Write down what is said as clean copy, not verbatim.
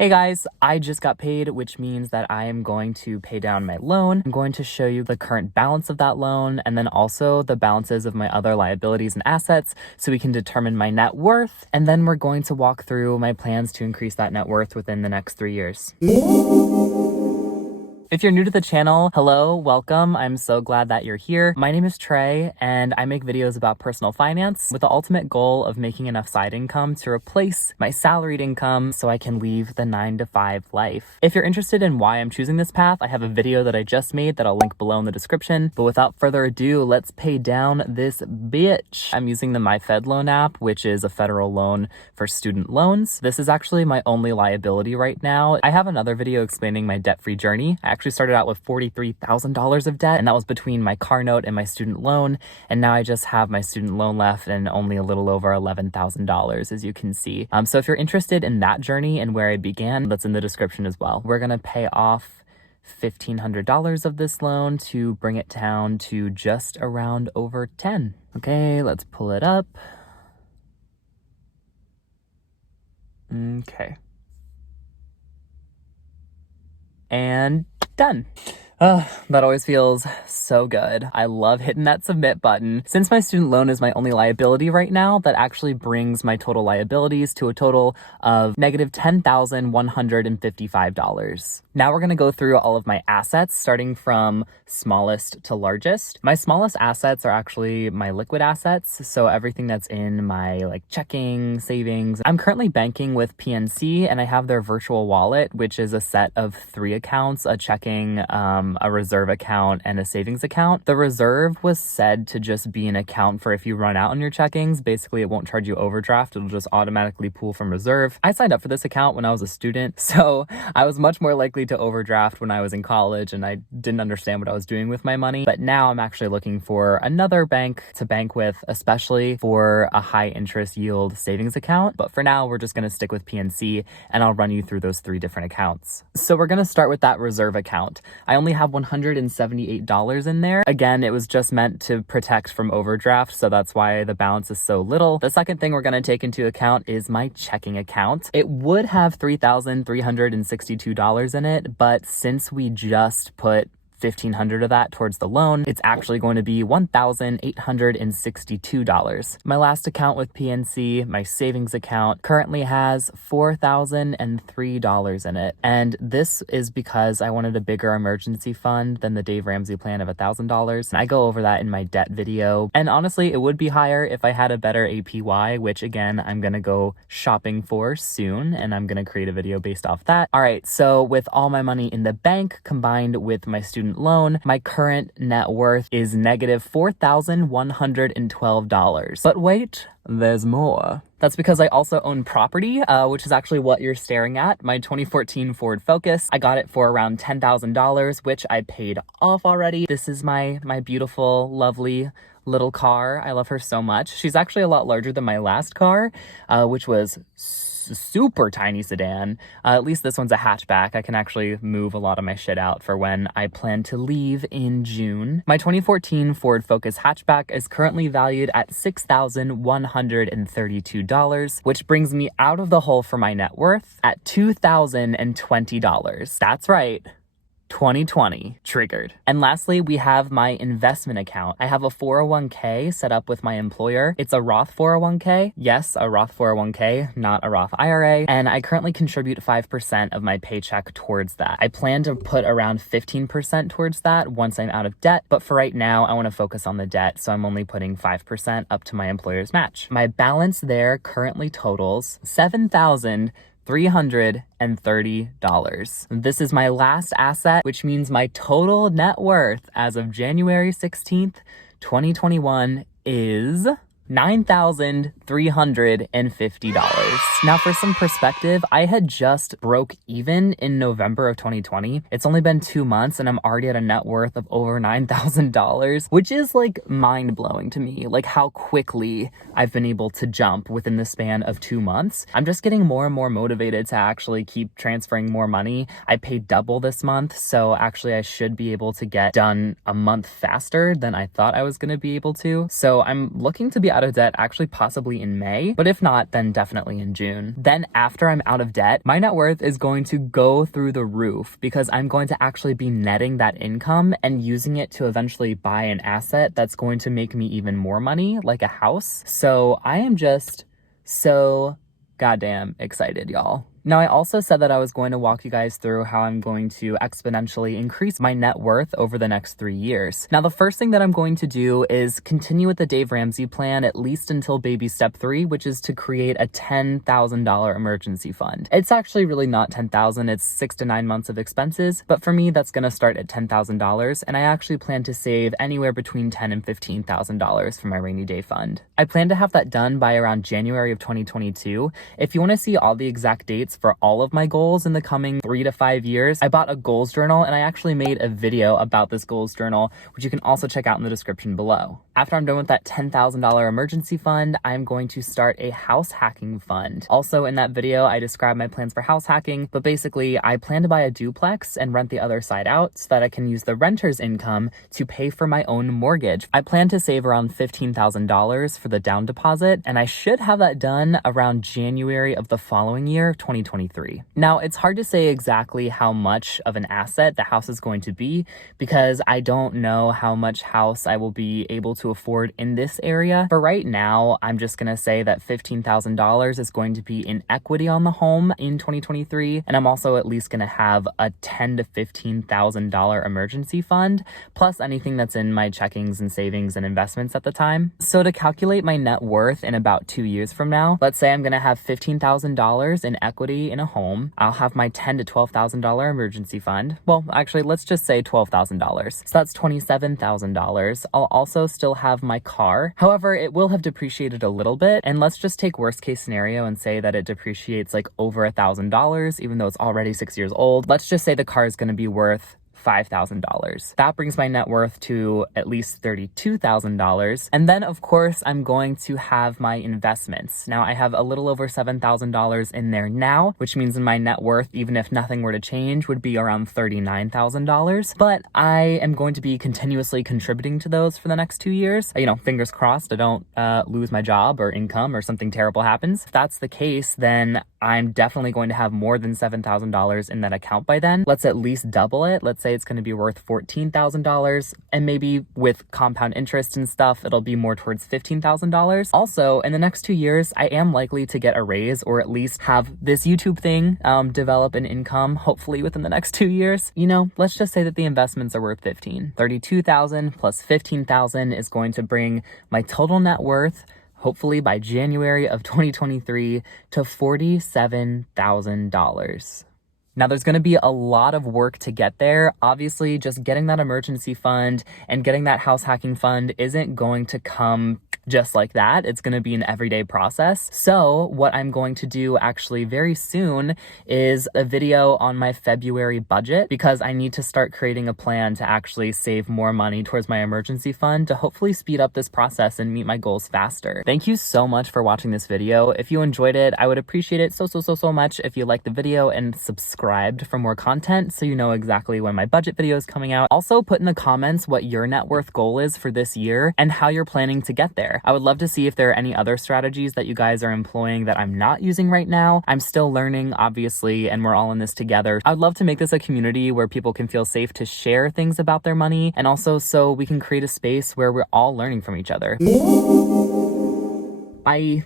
Hey guys, I just got paid, which means that I am going to pay down my loan. I'm going to show you the current balance of that loan and then also the balances of my other liabilities and assets so we can determine my net worth. And then we're going to walk through my plans to increase that net worth within the next 3 years. If you're new to the channel, hello, welcome. I'm so glad that you're here. My name is Trey, and I make videos about personal finance with the ultimate goal of making enough side income to replace my salaried income so I can leave the 9-to-5 life. If you're interested in why I'm choosing this path, I have a video that I just made that I'll link below in the description. But without further ado, let's pay down this bitch. I'm using the MyFedLoan app, which is a federal loan for student loans. This is actually my only liability right now. I have another video explaining my debt-free journey. I actually started out with $43,000 of debt, and that was between my car note and my student loan. And now I just have my student loan left and only a little over $11,000, as you can see. So if you're interested in that journey and where I began, that's in the description as well. We're gonna pay off $1,500 of this loan to bring it down to just around over 10. Okay, let's pull it up. Okay. And done. That always feels so good. I love hitting that submit button. Since my student loan is my only liability right now, that actually brings my total liabilities to a total of negative $10,155. Now we're gonna go through all of my assets, starting from smallest to largest. My smallest assets are actually my liquid assets, so everything that's in my checking, savings. I'm currently banking with PNC, and I have their virtual wallet, which is a set of 3 accounts, a checking, a reserve account, and a savings account. The reserve was said to just be an account for if you run out on your checkings. Basically, it won't charge you overdraft. It'll just automatically pool from reserve. I signed up for this account when I was a student, so I was much more likely to overdraft when I was in college, and I didn't understand what I was doing with my money. But now I'm actually looking for another bank to bank with, especially for a high interest yield savings account. But for now, we're just going to stick with PNC, and I'll run you through those 3 different accounts. So we're going to start with that reserve account. I only have $178 in there. Again, it was just meant to protect from overdraft, so that's why the balance is so little. The second thing we're going to take into account is my checking account. It would have $3,362 in it, but since we just put $1,500 of that towards the loan, it's actually going to be $1,862. My last account with PNC, my savings account, currently has $4,003 in it. And this is because I wanted a bigger emergency fund than the Dave Ramsey plan of $1,000. And I go over that in my debt video. And honestly, it would be higher if I had a better APY, which again, I'm gonna go shopping for soon, and I'm gonna create a video based off that. All right, so with all my money in the bank combined with my student loan, my current net worth is negative $4,112. But wait, there's more. That's because I also own property, which is actually what you're staring at. My 2014 Ford Focus. I got it for around $10,000, which I paid off already. This is my beautiful, lovely little car. I love her so much. She's actually a lot larger than my last car, which was super tiny sedan. At least this one's a hatchback. I can actually move a lot of my shit out for when I plan to leave in June. My 2014 Ford Focus hatchback is currently valued at $6,132, which brings me out of the hole for my net worth at $2,020. That's right. 2020 triggered. And lastly, we have my investment account. I have a 401k set up with my employer. It's a Roth 401k. Yes, a Roth 401k, not a Roth IRA. And I currently contribute 5% of my paycheck towards that. I plan to put around 15% towards that once I'm out of debt. But for right now, I want to focus on the debt. So I'm only putting 5% up to my employer's match. My balance there currently totals $7,330. This is my last asset, which means my total net worth as of January 16th, 2021 is $9,350. Now for some perspective, I had just broke even in November of 2020. It's only been 2 months and I'm already at a net worth of over $9,000, which is mind blowing to me, how quickly I've been able to jump within the span of 2 months. I'm just getting more and more motivated to actually keep transferring more money. I paid double this month, so actually I should be able to get done a month faster than I thought I was going to be able to. So I'm looking to be out of debt actually possibly likely in May, but if not, then definitely in June. Then after I'm out of debt, my net worth is going to go through the roof because I'm going to actually be netting that income and using it to eventually buy an asset that's going to make me even more money, like a house. So I am just so goddamn excited, y'all. Now, I also said that I was going to walk you guys through how I'm going to exponentially increase my net worth over the next 3 years. Now, the first thing that I'm going to do is continue with the Dave Ramsey plan, at least until baby step 3, which is to create a $10,000 emergency fund. It's actually really not $10,000, it's 6 to 9 months of expenses, but for me, that's gonna start at $10,000, and I actually plan to save anywhere between $10,000 and $15,000 for my rainy day fund. I plan to have that done by around January of 2022. If you wanna see all the exact dates for all of my goals in the coming 3 to 5 years, I bought a goals journal and I actually made a video about this goals journal, which you can also check out in the description below. After I'm done with that $10,000 emergency fund, I'm going to start a house hacking fund. Also in that video, I describe my plans for house hacking, but basically I plan to buy a duplex and rent the other side out so that I can use the renter's income to pay for my own mortgage. I plan to save around $15,000 for the down deposit, and I should have that done around January of the following year, 2023. Now, it's hard to say exactly how much of an asset the house is going to be because I don't know how much house I will be able to afford in this area. For right now, I'm just gonna say that $15,000 is going to be in equity on the home in 2023, and I'm also at least gonna have a $10,000 to $15,000 emergency fund, plus anything that's in my checkings and savings and investments at the time. So to calculate my net worth in about 2 years from now, let's say I'm gonna have $15,000 in equity in a home. I'll have my $10,000 to $12,000 emergency fund. Well, actually, let's just say $12,000. So that's $27,000. I'll also still have my car. However, it will have depreciated a little bit. And let's just take worst case scenario and say that it depreciates like over $1,000, even though it's already 6 years old. Let's just say the car is going to be worth $5,000. That brings my net worth to at least $32,000. And then of course, I'm going to have my investments. Now I have a little over $7,000 in there now, which means my net worth, even if nothing were to change, would be around $39,000. But I am going to be continuously contributing to those for the next 2 years. You know, fingers crossed I don't lose my job or income or something terrible happens. If that's the case, then I'm definitely going to have more than $7,000 in that account by then. Let's at least double it. Let's say it's going to be worth $14,000, and maybe with compound interest and stuff, it'll be more towards $15,000. Also, in the next 2 years, I am likely to get a raise or at least have this YouTube thing develop an income, hopefully within the next 2 years. You know, let's just say that the investments are worth 15. 32,000 plus 15,000 is going to bring my total net worth, hopefully by January of 2023, to $47,000. Now, there's going to be a lot of work to get there. Obviously, just getting that emergency fund and getting that house hacking fund isn't going to come just like that. It's going to be an everyday process. So what I'm going to do actually very soon is a video on my February budget, because I need to start creating a plan to actually save more money towards my emergency fund to hopefully speed up this process and meet my goals faster. Thank you so much for watching this video. If you enjoyed it, I would appreciate it so much if you liked the video and subscribed for more content so you know exactly when my budget video is coming out. Also, put in the comments what your net worth goal is for this year and how you're planning to get there. I would love to see if there are any other strategies that you guys are employing that I'm not using right now. I'm still learning, obviously, and we're all in this together. I would love to make this a community where people can feel safe to share things about their money, and also so we can create a space where we're all learning from each other. Bye.